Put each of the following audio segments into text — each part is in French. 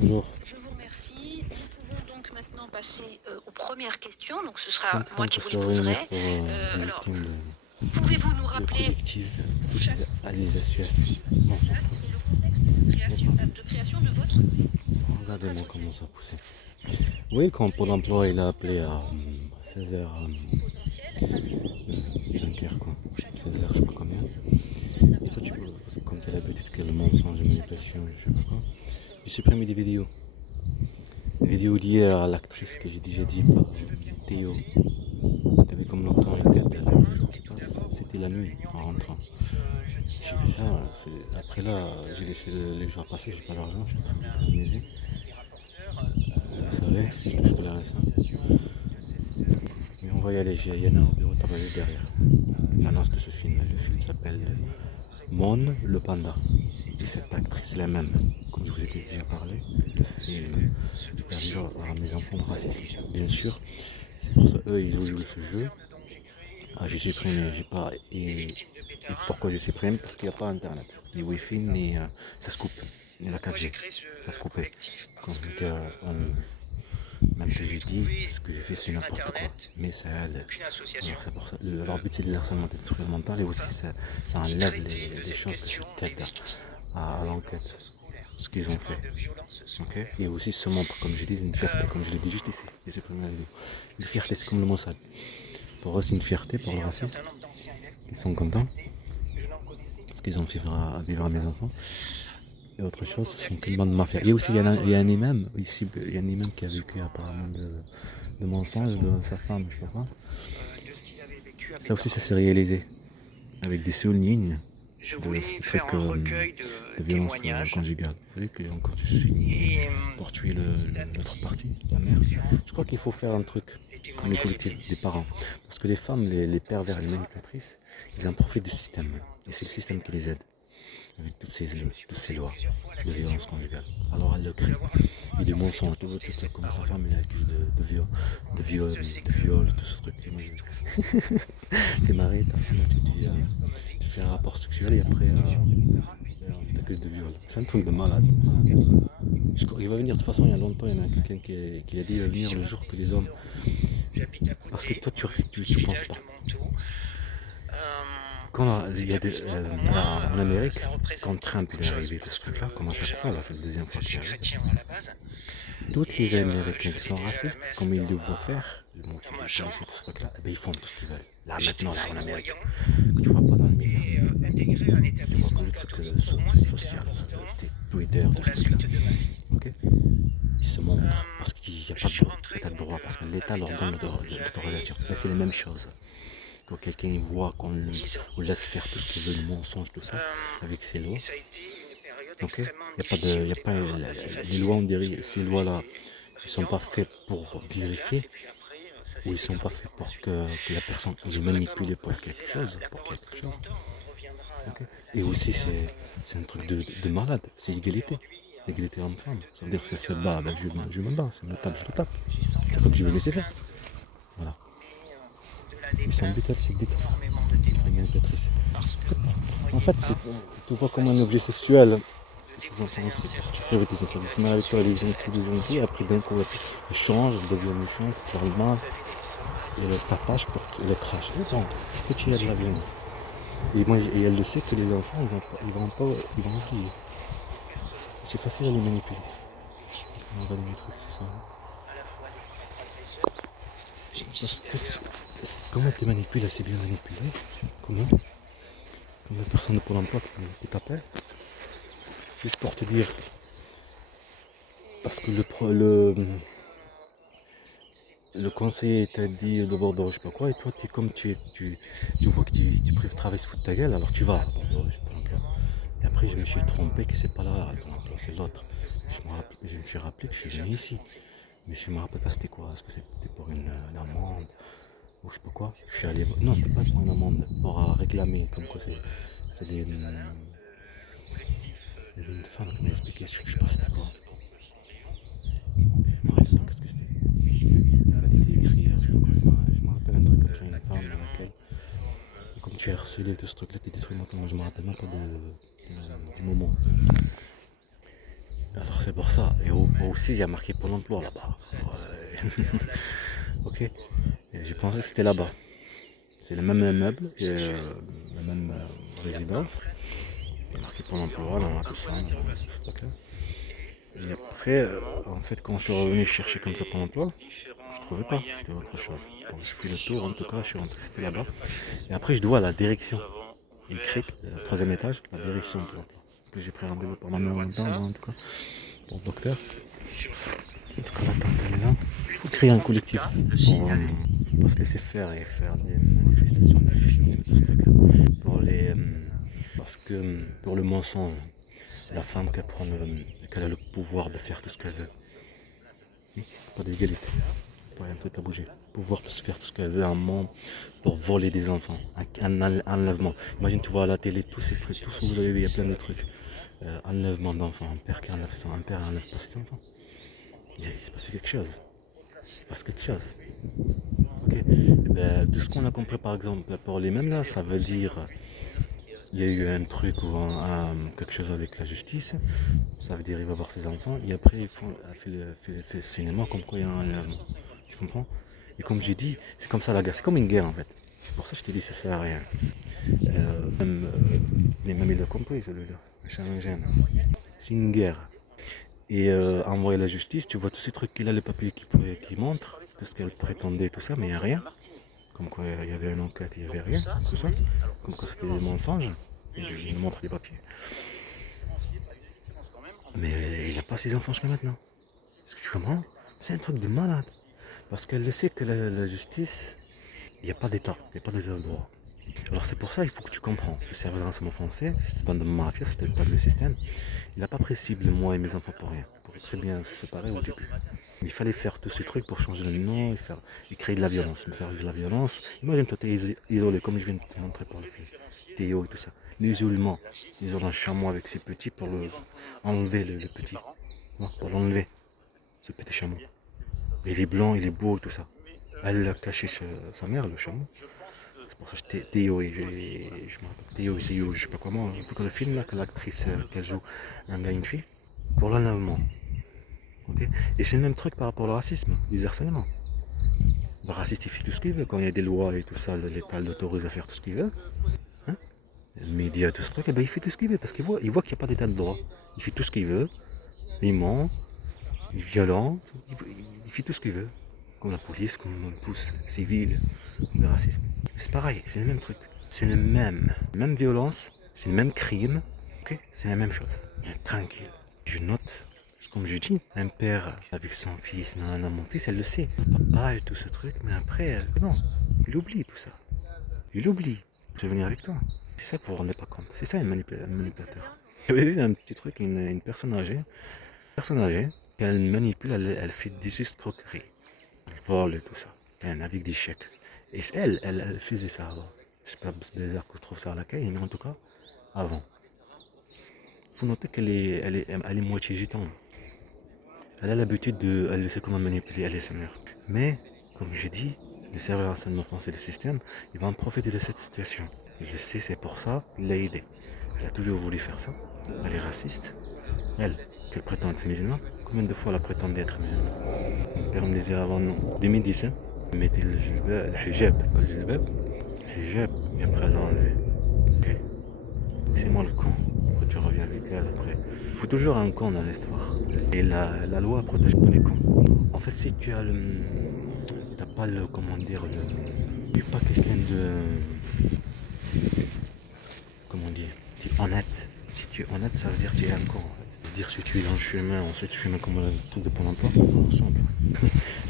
Bonjour. Je vous remercie. Nous pouvons donc maintenant passer aux premières questions. Donc ce Je suis en sera train moi de qui vous se les réunir poserai. pour une Alors, victime pouvez-vous nous de rappeler collective chaque aliénation. victime, Bon, on s'en date fout. et le contexte de Je connais création pas. de votre Regardez-moi comment ça association? poussait. Oui, quand Pôle Deuxième emploi question. il a Combien appelé de à temps 16h, potentiel avez-vous estimé 5h quoi. pour chacun de 16h, ces je sais pas points? combien. Je vous donne la Et toi, tu peux, parole. parce que comme tu as l'habitude qu'il y a le mensonge, la manipulation, je sais pas quoi. J'ai supprimé des vidéos. Des vidéos liées à l'actrice que j'ai déjà dit par Théo. T'as vu comme longtemps il regarde le jour qui passe. C'était la nuit en rentrant. J'ai vu ça, après là, j'ai laissé les jours passer, j'ai pas d'argent, je suis en train d'économiser. Vous savez, je touche que la RSA. Mais on va y aller, il y en a au bureau de tabac juste derrière. L'annonce de ce film, le film s'appelle Mon le panda. Et cette actrice la même, comme je vous ai déjà parlé, le film faire vivre à mes enfants le racisme. Bien sûr, c'est pour ça eux ils jouent ce jeu. Ah, j'ai supprimé, j'ai pas. Et pourquoi j'ai supprimé? Parce qu'il n'y a pas internet, ni wifi, ni ça se coupe, ni la 4G. Ça se coupait quand j'étais en ligne. Même que j'ai dit, ce que j'ai fait c'est n'importe quoi. Mais ça aide. Alors c'est pour ça. Leur but c'est de l'harcèlement détruire le mental et aussi ça enlève les chances que ça t'aide à l'enquête. Ce qu'ils ont fait. Ok. Et aussi se montre, comme je dis, une fierté, comme je l'ai dit juste ici, j'ai supprimé la vidéo. Une fierté, c'est comme le Mossad. Pour eux c'est une fierté pour le racisme. Ils sont contents. Parce qu'ils ont fait vivre à mes enfants. Et autre chose, ce sont qu'une bande de mafia. Et aussi, il y a un imam, ici, il y a un imam qui a vécu apparemment de mensonges de sa femme, je sais pas quoi. Ça aussi, ça s'est réalisé. Avec des soulignes de ces trucs de violence conjugale. Vous voyez qu'il y a encore du souligné pour tuer l'autre partie, la mère. Je crois qu'il faut faire un truc comme les collectifs des parents. Parce que les femmes, les pervers, les manipulatrices, ils en profitent du système. Et c'est le système qui les aide avec toutes ces lois de violence conjugale. Alors elle le crée. Et du mensonge, tout comme sa femme, elle accuse de viol, tout ce truc. Et moi, t'es marié, ta femme, tu fais un rapport sexuel et après, on t'accuse de viol. C'est un truc de malade. Il va venir, de toute façon, il y a longtemps, il y en a quelqu'un qui a dit il va venir le jour que les hommes. Parce que toi, tu penses pas. Quand il y a en Amérique, quand Trump il est arrivé, tout ce truc-là, comme à chaque fois, là c'est la deuxième fois qu'il arrive, tous les Américains qui sont racistes, comme ils le voient faire, les policiers, tout ce truc-là, eh ben, ils font tout ce qu'ils veulent. Là, maintenant, là, en Amérique, que tu vois pas dans le média. Tu vois que le truc social, le Twitter, tout ce truc-là. Ok. Ils se montrent parce qu'il n'y a pas d'état de droit, parce que l'État leur donne l'autorisation. Là, c'est les mêmes choses. Quand quelqu'un voit qu'on le laisse faire tout ce qu'il veut, le mensonge, tout ça, avec ses lois, ok, y a pas les lois, on dirait, ces lois-là, ils sont pas faits pour vérifier, ou ils sont pas faits pour que la personne elle est manipulée pour quelque chose, ok. Et aussi, c'est un truc de malade, c'est l'égalité. L'égalité homme-femme. Ça veut dire que c'est se bat, ben, je me bats, c'est me tape, je le tape. C'est quoi que je vais laisser faire. Voilà. Et son but, elle, c'est de détruire les manipulatrices. En fait, tu vois comme un objet sexuel. Ces enfants, c'est pour tu priorises ça. Ils se mettent avec toi, les gens, tous les gentils, et après d'un coup, ils changent, ils deviennent méchants, ils parlent mal, et le tapage pour le crash. Et bon, petit, il y a de la violence. Et elle le sait que les enfants, ils vont oublier. C'est facile à les manipuler. On va dans les trucs, c'est ça. Parce que comment tu manipules assez bien manipulé? Comment? Comme la personne de Pôle emploi qui t'appelle. Juste pour te dire. Parce que le conseiller t'a dit de Bordeaux, je sais pas quoi, et toi, tu vois que tu préfères travailler se foutre ta gueule, alors tu vas à Bordeaux, Pôle emploi. Et après, je me suis trompé que c'est pas là, Pôle emploi, c'est l'autre. Je me suis rappelé que je suis venu ici. Mais je me rappelle pas c'était quoi, est-ce que c'était pour une amende ou je sais pas quoi. Je suis allé. Non, c'était pas pour une amende, pour réclamer, comme quoi c'est des. Il y avait une femme qui m'a expliqué, je sais pas c'était quoi. Je me rappelle pas qu'est-ce que c'était. Elle m'a dit d'écrire, je sais pas quoi, je me rappelle un truc comme ça, une femme dans laquelle. Comme tu es harcelé, tout ce truc-là, t'es détruit mentalement, je me rappelle même pas du moment. Alors c'est pour ça. Et aussi, il y a marqué Pôle emploi là-bas. Ok. Et j'ai pensé que c'était là-bas. C'est le même immeuble, et, la même résidence. Il y a marqué Pôle emploi, là, tout ça, ce truc-là. Et après, en fait, quand je suis revenu chercher comme ça Pôle emploi, je trouvais pas, c'était autre chose. Bon, je fais le tour, en tout cas, je suis rentré, c'était là-bas. Et après, je dois la direction. Écrit, le troisième étage, la direction Pôle emploi. Que j'ai pris rendez-vous pendant longtemps, moi, en tout cas, pour le docteur. En tout cas, l'attente, elle est là. Il faut créer un collectif pour pas se laisser faire et faire des manifestations, des films, tout ce truc-là. Pour parce que pour le mensonge, la femme qu'elle a le pouvoir de faire tout ce qu'elle veut. Pas d'égalité, pas un truc à bouger. Pouvoir faire tout ce qu'elle veut, un monde pour voler des enfants, un enlèvement. Imagine, tu vois à la télé tous ces trucs, tout ce que vous avez vu, il y a plein de trucs. Enlèvement d'enfants, un père qui enlève un père enlève pas ses enfants. Il s'est passé quelque chose. Il se passe quelque chose. Okay. Ben, tout ce qu'on a compris par exemple pour les mêmes là, ça veut dire il y a eu un truc ou quelque chose avec la justice, ça veut dire il va voir ses enfants, et après il fait le cinéma comme quoi il y a un enlèvement. Tu comprends? Et comme j'ai dit, c'est comme ça la guerre, c'est comme une guerre en fait. C'est pour ça que je te dis ça sert à rien. Même il l'a compris celui-là, c'est une guerre. Et envoyer la justice, tu vois tous ces trucs qu'il a, les papiers qui montrent, tout ce qu'elle prétendait, tout ça, mais il n'y a rien. Comme quoi il y avait une enquête, il n'y avait rien, tout ça. Comme quoi c'était des mensonges. Il nous montre des papiers. Mais il n'a pas ses enfants jusqu'à maintenant. Est-ce que tu comprends? C'est un truc de malade. Parce qu'elle le sait que la justice, il n'y a pas d'état, il n'y a pas d'état de droit. Alors c'est pour ça il faut que tu comprends. Ce service de renseignement français, c'était pas de mafia, c'était pas le système. Il n'a pas pris cible moi et mes enfants pour rien. On pouvait très bien se séparer au début. Il fallait faire tous ces trucs pour changer le nom et créer de la violence, me faire vivre la violence. Imagine toi t'es isolé comme je viens de te montrer pour le film. Théo et tout ça. L'isolement. Ils ont un chameau avec ses petits pour enlever le petit. Non, pour l'enlever. Ce petit chameau. Et il est blanc, il est beau et tout ça. Elle a caché sa mère, le chameau. C'est pour ça que Théo et je me rappelle Théo et Zéo, je sais pas comment. En tout cas le film là, que l'actrice qu'elle joue un gars et une fille. Pour l'enlèvement. Okay. Et c'est le même truc par rapport au racisme, du harcèlement. Le raciste il fait tout ce qu'il veut, quand il y a des lois et tout ça, l'État l'autorise à faire tout ce qu'il veut. Hein, les médias, tout ce truc, et ben il fait tout ce qu'il veut, parce qu'il voit qu'il n'y a pas d'état de droit. Il fait tout ce qu'il veut, il ment, il est violent, il fait tout ce qu'il veut. Comme la police, comme tous, civils, comme les racistes. C'est pareil, c'est le même truc. C'est le même violence, c'est le même crime, ok, c'est la même chose. Mais tranquille. Je note, comme je dis, un père avec son fils, non, mon fils, elle le sait. Papa et tout ce truc, mais après, non, il oublie tout ça. Il oublie. Je vais venir avec toi. C'est ça pour vous rendre pas compte. C'est ça un manipulateur. J'avais vu un petit truc, une personne âgée, qu'elle manipule, elle fait des escroqueries. Elle vole et tout ça. Avec des chèques. Et elle faisait ça avant. C'est pas bizarre que je trouve ça à la caille, mais en tout cas, avant. Il faut noter elle est moitié gitane. Elle a l'habitude elle sait comment manipuler, elle et sa mère. Mais, comme j'ai dit, le service de renseignement français, le système, il va en profiter de cette situation. Il le sait, c'est pour ça qu'il l'a aidé. Elle a toujours voulu faire ça. Elle est raciste. Elle, qu'elle prétend être musulmane. Combien de fois elle a prétendu être musulmane? Mon père me disait avant, non, 2010, hein, elle mettait le hijab, pas le jilbab. Le hijab, et après elle l'a enlevé. Ok. C'est moi le con. Quand tu reviens avec elle après. Il faut toujours un con dans l'histoire. Et la loi protège pas les cons. En fait, si tu as t'as pas le, comment dire, tu es pas quelqu'un de, comment dire, tu es honnête. Si tu es honnête, ça veut dire que tu es un con. En fait. Ça veut dire si tu es dans le chemin, ensuite chemin comme le truc de Pôle emploi, ensemble.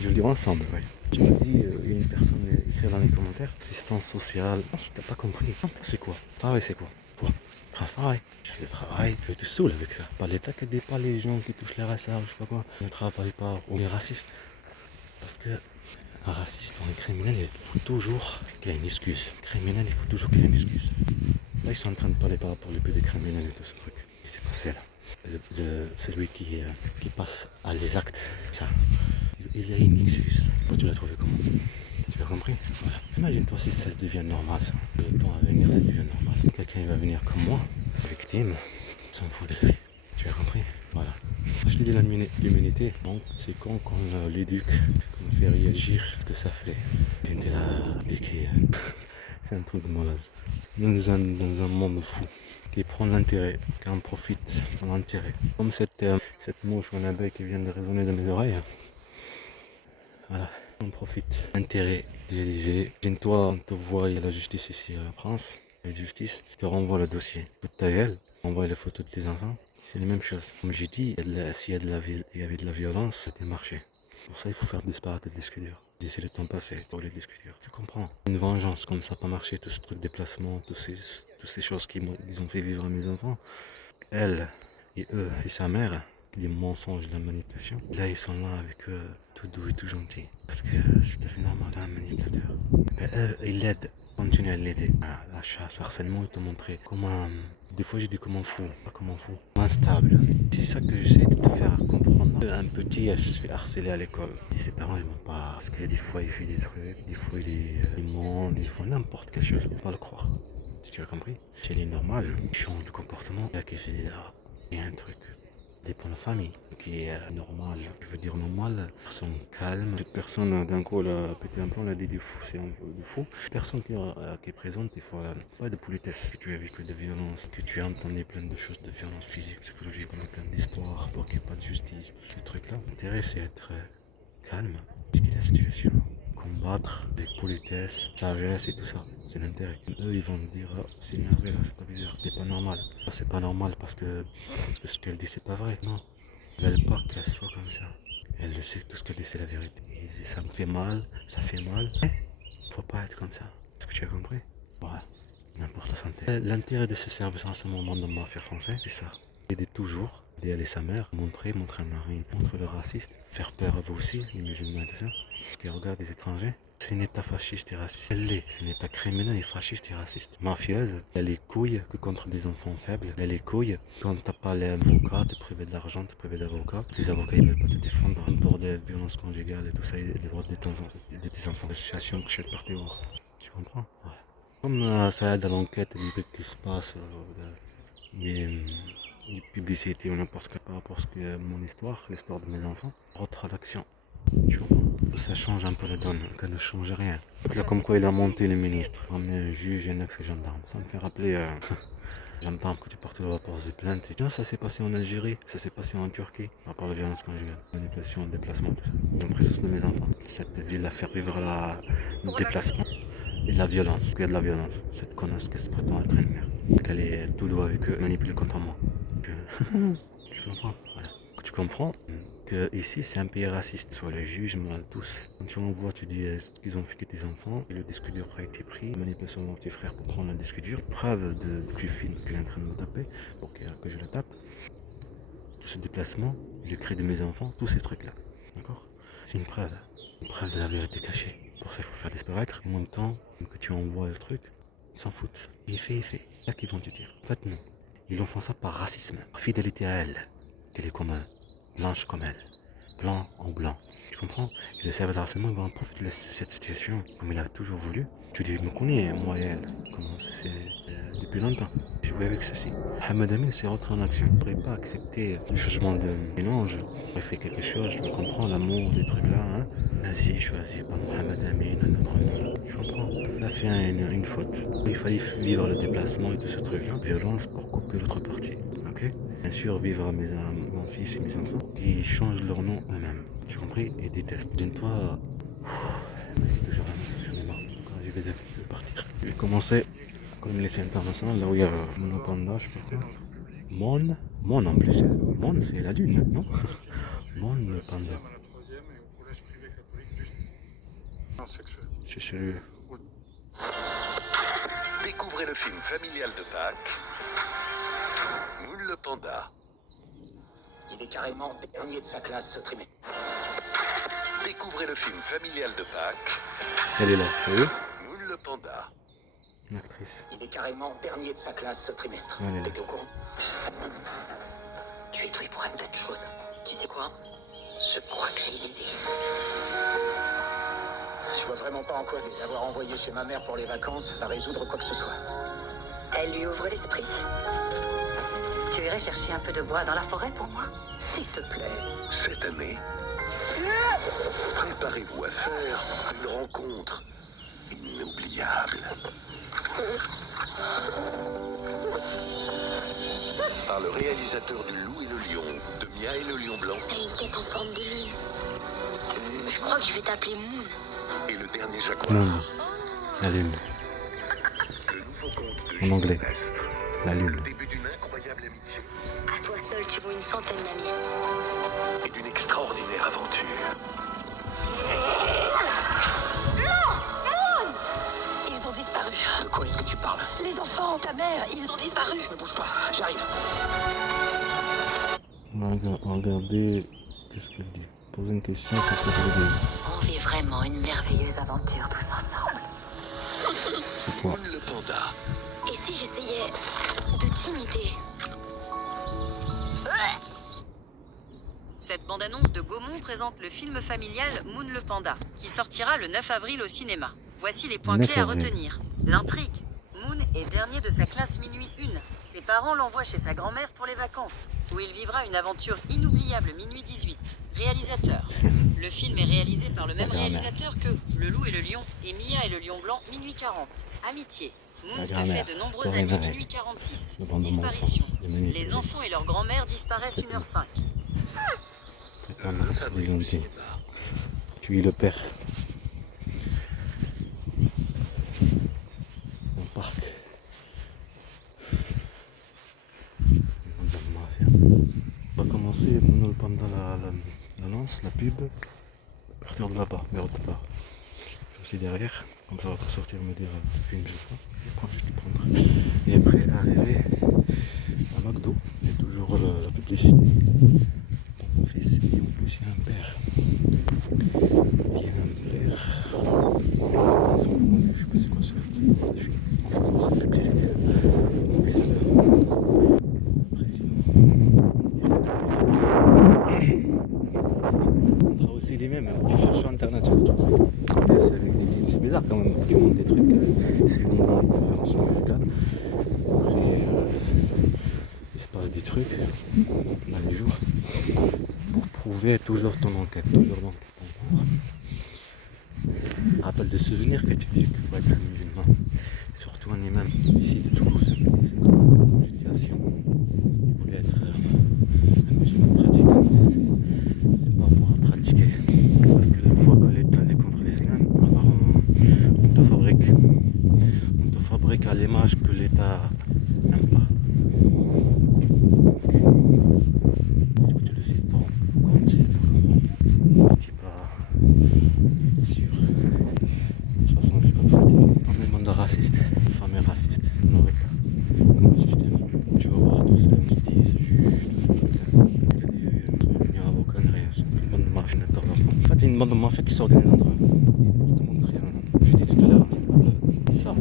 Je veux dire ensemble, ouais. Tu me dis, il y a une personne écrit dans les commentaires, assistance sociale. Non, si t'as pas compris. C'est quoi? Travail, c'est quoi? Travail. Le travail, je te saoule avec ça. Pas l'État qui aide pas les gens qui touchent les RSA ou je sais pas quoi. Ne travaille pas. On est raciste. Parce que un raciste ou un criminel, il faut toujours qu'il ait une excuse. Un criminel, il faut toujours qu'il ait une excuse. Là, ils sont en train de parler par rapport au des criminels et tout ce truc. Il s'est passé là. Celui qui passe à les actes, ça. Il a une excuse. Toi, tu l'as trouvé comment? Tu as compris? Voilà. Imagine-toi si ça devient normal, ça. Le temps à venir, ça devient normal. Quelqu'un va venir comme moi, victime, s'en fout de lui. Tu as compris? Voilà. Je te dis l'immunité, donc c'est quand on l'éduque, qu'on fait réagir, ce que ça fait. J'étais là, piqué. C'est un truc de malade. Dans un monde fou, qui prend l'intérêt, qui en profite de l'intérêt. Comme cette mouche ou un abeille qui vient de résonner dans mes oreilles. Voilà, on profite. Intérêt, je disais, viens-toi, on te voit, il y a la justice ici en France. La justice te renvoie le dossier. Toute ta gueule, envoie les photos de tes enfants. C'est la même chose. Comme j'ai dit, s'il y avait de la violence, c'était marché. Pour ça, il faut faire disparaître le disque dur. Laisser le temps passer pour les disques durs. Tu comprends? Une vengeance, comme ça, pas marché, tout ce truc de déplacement, toutes ces choses qu'ils ont fait vivre à mes enfants. Elle et eux et sa mère, des mensonges, de la manipulation. Là, ils sont là avec eux, tout doux et tout gentil. Parce que c'est tout à fait normal, un manipulateur. Ben, eux, ils l'aident, continuent à l'aider. Voilà, la chasse, harcèlement, ils te montraient comment. Des fois, j'ai dit comment fou, pas comment fou. Instable. C'est ça que j'essaie de te faire comprendre. Un petit se fait harceler à l'école. Et ses parents, ils vont pas. Parce que des fois, il fait des trucs, des fois, il ment, des fois, n'importe quelle chose. Faut pas le croire. Si tu as compris, chez les normales, change de comportement, il y a qui fait des erreurs. Il y a un truc. Dépend de la famille, qui est normale. Je veux dire normale, personne calme. Cette personne, d'un coup, elle a pété un plomb, elle a dit du fou, c'est un peu du fou. Personne qui est présente, il faut pas de politesse. Que tu as vécu de violence, que tu as entendu plein de choses de violence physique, psychologique, on a plein d'histoires, pour qu'il n'y ait pas de justice, ce truc-là. L'intérêt, c'est être calme, expliquer la situation, combattre avec politesse, sagesse et tout ça. C'est l'intérêt. Eux, ils vont me dire, oh, c'est énervé là, c'est pas bizarre, c'est pas normal. C'est pas normal parce que ce qu'elle dit, c'est pas vrai. Non, ils veulent pas qu'elle soit comme ça. Elle le sait, tout ce qu'elle dit, c'est la vérité. Et ça me fait mal, ça fait mal. Mais faut pas être comme ça. Est-ce que tu as compris? Voilà, n'importe santé. L'intérêt de ce service en ce moment dans ma mafia française, c'est ça. Aider toujours, aider sa mère, montrer un mari, montrer le raciste, faire peur à vous aussi, les musulmans et tout ça. Qui regardent les étrangers. C'est un état fasciste et raciste. Elle l'est, c'est un état criminel et fasciste et raciste. Mafieuse, elle les couilles que contre des enfants faibles. Elle les couilles quand t'as pas les avocats, t'es privé d'argent, t'es privé d'avocats. Les avocats ils veulent pas te défendre pour des violences conjugales et tout ça, et des droits de tes enfants. L'association que je suis parti voir. Tu comprends? Ouais. Comme ça aide à l'enquête des trucs qui se passent, des publicités ou n'importe quoi par rapport à ce que mon histoire, l'histoire de mes enfants, rentre à l'action. Tu comprends? Ça change un peu la donne, qu'elle ne change rien. Là, comme quoi il a monté le ministre, ramené un juge et un ex-gendarme. Ça me fait rappeler gendarme que tu partais là-bas pour se plaindre. Et ça s'est passé en Algérie, ça s'est passé en Turquie, par rapport à la violence conjugale, manipulation, le déplacement, tout ça. J'ai l'impression de mes enfants. Cette ville a fait vivre le déplacement et de la violence. Il y a de la violence. Cette connasse qui se prétend être une mère. Qu'elle est tout doux avec eux, manipulée contre moi. Tu comprends? Voilà. Tu comprends que ici c'est un pays raciste, soit les juges, mal tous. Quand tu envoies, tu dis ce qu'ils ont fait que tes enfants, et le disque dur a été pris, manipulation de tes frères pour prendre le disque dur, preuve du film qu'il est en train de me taper, pour que je le tape. Tout ce déplacement, le cri de mes enfants, tous ces trucs-là. D'accord? C'est une preuve de la vérité cachée. Pour ça, il faut faire disparaître. En même temps que tu envoies le truc, ils s'en foutent. Il fait. Là qu'ils vont te dire. En fait, non. Ils en font ça par racisme, par fidélité à elle. Qu'elle est comme elle, blanche comme elle, blanc en blanc. Tu comprends? Et le service de harcèlement va en profiter de cette situation, comme il a toujours voulu. Tu dis, me connais, moi et elle. Comment c'est depuis longtemps. Je jouais avec ceci. Hamad Amin s'est rentré en action. Je ne pourrais pas accepter le changement de mélange. Il fait quelque chose, je comprends l'amour, des trucs là. Hein. Vas-y, choisis pas Mohamed Amin, un autre nom. Je comprends. Il a fait une faute. Il fallait vivre le déplacement et tout ce truc là. Violence pour couper l'autre partie. Ok? Bien sûr, vivre à mon fils et mes enfants. Ils changent leur nom eux-mêmes. Tu as compris? Et détestent. Donne-toi. Toujours un j'en ai marre. Je vais partir. Je vais commencer comme lycée international, là où il y a mon panda, je sais pas quoi. Mon en plus. Mon, c'est la lune, non? Mon le panda. C'est celui. Découvrez le film familial de Pâques, Moule le panda. Il est carrément dernier de sa classe ce trimestre. Découvrez le film familial de Pâques, Elle est là, vous voyez? Moule le panda. Une actrice. Il est carrément dernier de sa classe ce trimestre. Elle est là. T'es au courant? Tu es doué pour un tas de choses. Tu sais quoi? Je crois que j'ai une idée. Je vois vraiment pas en quoi les avoir envoyés chez ma mère pour les vacances va résoudre quoi que ce soit. Elle lui ouvre l'esprit. Tu verras. irais chercher un peu de bois dans la forêt pour moi? S'il te plaît. Cette année, préparez-vous à faire une rencontre inoubliable. Par le réalisateur du Loup et le Lion, de Mia et le Lion Blanc, T'as une tête en forme de lune. Je crois que je vais t'appeler Moon. et le dernier Jaguar. Moon, la lune, Le nouveau conte de En Gilles anglais. Mestre. la Le lune. début d'une incroyable amitié À toi seul, tu vaux une centaine d'amis. et d'une extraordinaire aventure. Ils ont disparu. De quoi est-ce que tu parles? Les enfants, ta mère, ils ont disparu. Ne bouge pas, j'arrive. Regardez, qu'est-ce qu'elle dit? Poser une question sur cette vidéo. On vit vraiment une merveilleuse aventure tous ensemble. C'est quoi? Moon le panda. Et si j'essayais de t'imiter? Cette bande-annonce de Gaumont présente le film familial Moon le Panda, qui sortira le 9 avril au cinéma. Voici les points 9 clés à avril. retenir. L'intrigue. Moon est dernier de sa classe minuit 1. Ses parents l'envoient chez sa grand-mère pour les vacances, où il vivra une aventure inoubliable minuit 18. Réalisateur. Le film est réalisé par le même grand-mère. réalisateur que Le Loup et le Lion et Mia et le Lion Blanc minuit 40. Amitié. Moon La se grand-mère. fait de nombreux Corinne amis Arrêt. minuit 46. Le bande de Disparition. monstres. Des magnifiques. Les enfants et leur grand-mère disparaissent 1h05. On a reçu des invités. Puis le père. Un parc. On va commencer, pendant l'annonce, la pub, à partir de là-bas, vers autre part. C'est aussi derrière, comme ça on va pas sortir me dire tu fais une chose, je prends juste le prendre. Et après arriver à McDo, il y a toujours la publicité. Mon fils, et en plus il y a un père. Il y a un père. Enfin, je sais pas c'est quoi ce film. En face de cette publicité. Mon fils là. Après sinon. On sera aussi les mêmes. Tu cherches sur internet, tu vas trouver. C'est bizarre quand même. Tu montres des trucs. C'est une invention américaine. Après, il se passe des trucs dans les jours. Pour prouver toujours ton enquête, toujours l'enquête en cours. Rappelle des souvenirs que tu dis qu'il faut être musulman, surtout un imam ici de Toulouse. C'est comme une situation. Si tu voulais être un musulman pratiquant, c'est pas pour pratiquer. Parce que la fois que l'État est contre l'islam, alors on te fabrique à l'image que l'État n'aime pas. Tu le sais pas, quand tu es pas sûr. De toute façon, je vais pas pratiquer. On est monde raciste, une famille raciste, non, comme système. Tu vas voir tous ceux qui disent juge, tout ça. Il n'y a aucune réaction. Une bande de mafias n'adore l'enfant. En fait, il y a une bande de mafias qui s'organise entre eux. Pour te montrer, j'ai dit tout à l'heure, ça.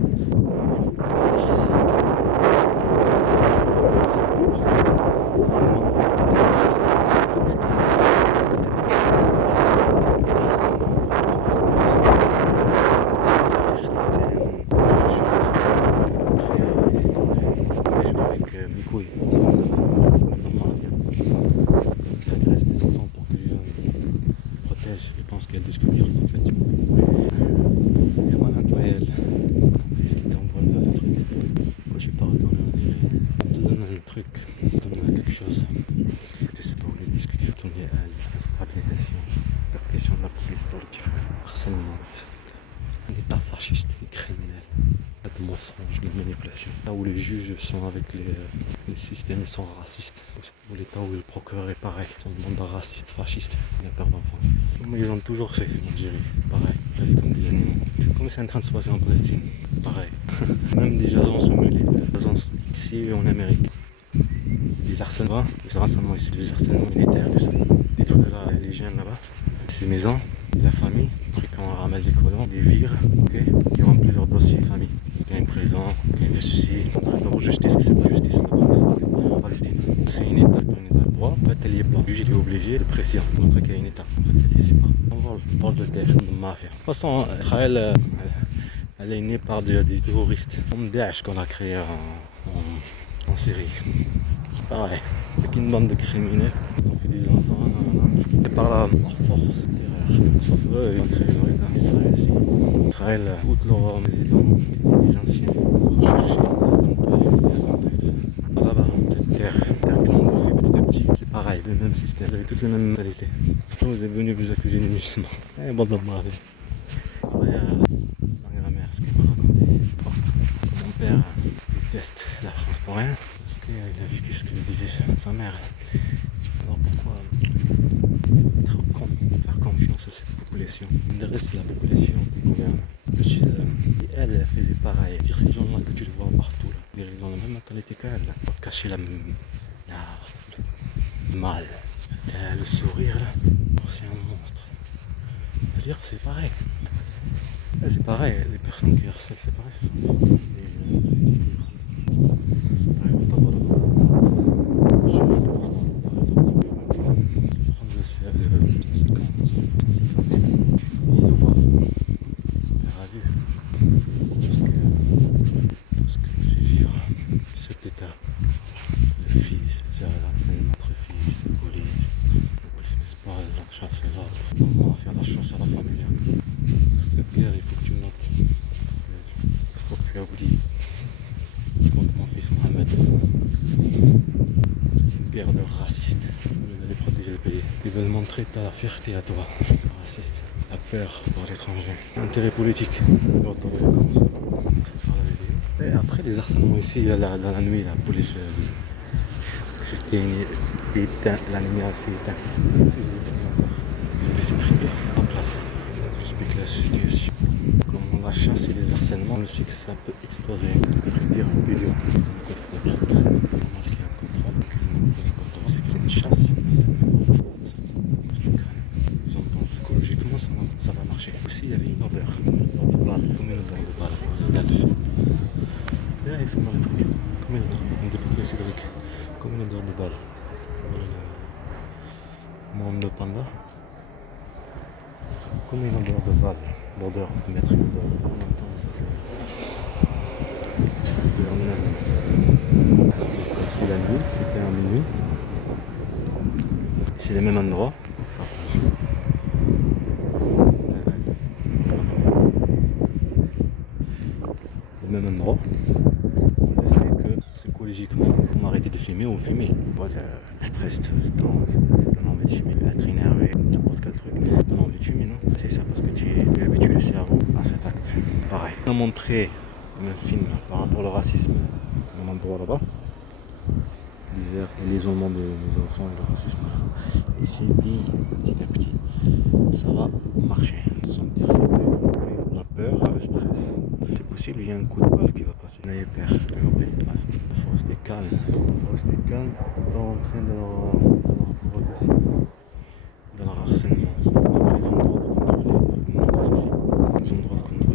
Je pense qu'elle discute en fait. Et voilà, toi, elle. Est-ce qu'il t'envoie le truc? Moi, je sais pas retourner en Algérie. On te donne un truc, on te donne quelque chose. Tu sais pas où les discuter. On est à l'instabilisation, percussion de la police politique, harcèlement. L'État fasciste et criminel. Pas de mensonges, de manipulation. Là où les juges sont avec les systèmes, ils sont racistes. Où l'État où le procureur est pareil. Ils sont des bandes racistes, fascistes. Il y a peur d'enfants. Mais ils ont toujours fait en Algérie, c'est pareil. Ils avaient comme des animaux. Comme c'est en train de se passer en Palestine, pareil. Même des agences ici en Amérique. Des harcèlements, ici, des harcèlements militaires, des trucs là, les jeunes là-bas. Ces maisons, la famille, quand on ramène les colons, les vire, okay, qui remplissent leur dossier de famille. Il y a une prison, il y a une ceci, on traite de justice, que c'est pas justice là-bas, en Palestine. C'est une état droit, en fait elle y est pas. Le juge il est obligé de pression, pour montrer qu'il y a une état. En fait elle y sait pas. On parle de Daesh, de mafia. De toute façon, Israël, elle est née par des terroristes. Comme Daesh qu'on a créé en Syrie. pareil. C'est qu'une bande de criminels. On fait des enfants, et par la force terreur. Sauf eux, ils ont créé leur État. Israël, c'est Israël, outre leur président, les anciens, recherchés, des attentats. Là-bas, cette terre qu'ils ont bouffée petit à petit, c'est pareil, le même système, vous avez toutes les mêmes mentalités. Vous êtes venus vous accuser des musulmans. Eh, bon, bon, bon, après, ma grand-mère, ce qu'elle m'a raconté. Mon père déteste la France pour rien, parce qu'il a vécu ce que disait sa mère. Alors pourquoi faire confiance à cette population? Le reste de la population qui gouverne. Elle faisait pareil. Dire ces gens-là que tu les vois partout, là. Ils ont la même mentalité qu'elle. Pour cacher le mal. Le sourire, là, c'est un monstre. On peut dire que c'est pareil. Là, c'est pareil, les personnes qui harcèlent, c'est pareil, ce sont comment faire la chance à la famille. Cette guerre, il faut que tu notes. Parce que je crois que tu as oublié. Contre mon fils Mohamed. C'est une guerre de racistes. Ils veulent protéger le pays. Ils veulent montrer ta fierté à toi. Raciste. La peur pour l'étranger. Intérêt politique. Et après les harcèlements ici, dans la nuit, la police. C'était la lumière s'est éteinte. Je vais supprimer en place. J'explique la situation. Comme la chasse et les harcèlements, on le sait que ça peut exploser. Dire un million. Donc il faut être calme. Il y a un contrôle. C'est une chasse. Restez calme. Vous en pensez psychologiquement, ça va marcher. Aussi, il y avait une odeur de balle. Combien d'odeur de balle? D'alf. Là, ils sont dans les trucs. Combien d'odeur? On débloque Cédric. Combien d'odeur de balle? Mon le panda. Combien d'odeur de balle? L'odeur, mettre une odeur. En même temps, ça c'est. Comme c'est la nuit, c'était en minuit. C'est les mêmes endroits. Les mêmes endroits. On sait que psychologiquement, on a arrêté de filmer ou fumer. Le stress, ça donne envie de fumer, être énervé, n'importe quel truc. Ça donne envie de fumer, non? C'est ça parce que tu es habitué le cerveau à cet acte. Pareil. On a montré un film par rapport au racisme à un endroit là-bas. L'isolement de mes enfants et le racisme. Et c'est dit petit à petit, ça va marcher. Sans dire c'est la peur, le stress. C'est possible, il y a un coup de balle qui va passer. N'ayez peur, il faut rester calme. Il faut rester calme, pas rentrer dans leur provocation, dans leur harcèlement. Après, ils ont le droit de contrôler, ils ont le droit de contrôler.